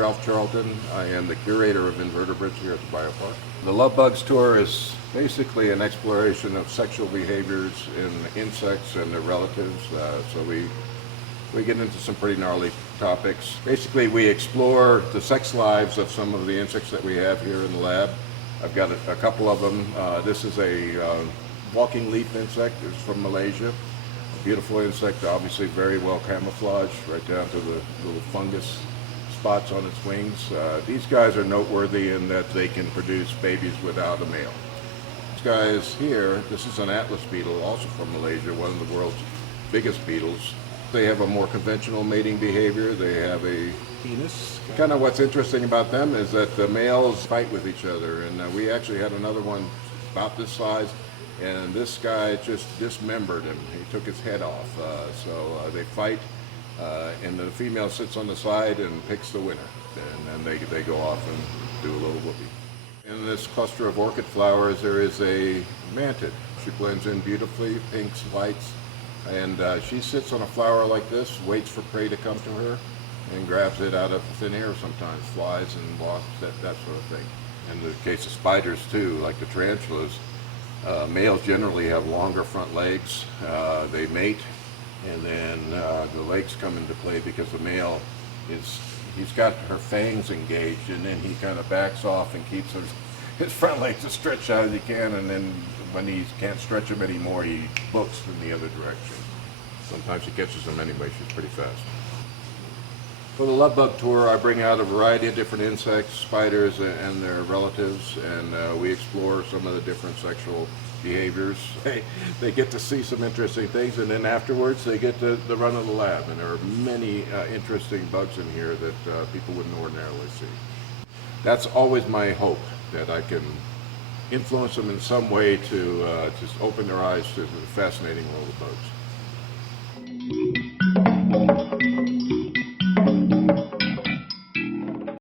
Ralph Charlton. I am the curator of invertebrates here at the biopark. The Love Bugs tour is basically an exploration of sexual behaviors in insects and their relatives. So we get into some pretty gnarly topics. Basically, we explore the sex lives of some of the insects that we have here in the lab. I've got a couple of them. This is a walking leaf insect. It's from Malaysia. A beautiful insect, obviously very well camouflaged, right down to the little fungus spots on its wings. These guys are noteworthy in that they can produce babies without a male. This guy is here. This is an Atlas beetle, also from Malaysia, one of the world's biggest beetles. They have a more conventional mating behavior. They have a penis. Kind of what's interesting about them is that the males fight with each other, and we actually had another one about this size, and this guy just dismembered him. He took his head off. So they fight, and the female sits on the side and picks the winner, and then they go off and do a little whoopee. In this cluster of orchid flowers, there is a mantid. She blends in beautifully, pinks, whites. And she sits on a flower like this, waits for prey to come to her, and grabs it out of thin air sometimes, flies and wasps, that sort of thing. In the case of spiders too, like the tarantulas, males generally have longer front legs. They mate, and then the legs come into play because the male he's got her fangs engaged, and then he kind of backs off and keeps his front legs as stretched out as he can, and then when he can't stretch them anymore, he books in the other direction. Sometimes he catches them anyway. She's pretty fast. For the Love Bug tour, I bring out a variety of different insects, spiders, and their relatives, and we explore some of the different sexual behaviors. They get to see some interesting things, and then afterwards they get the run of the lab, and there are many interesting bugs in here that people wouldn't ordinarily see. That's always my hope, that I can influence them in some way to just open their eyes to the fascinating world of bugs.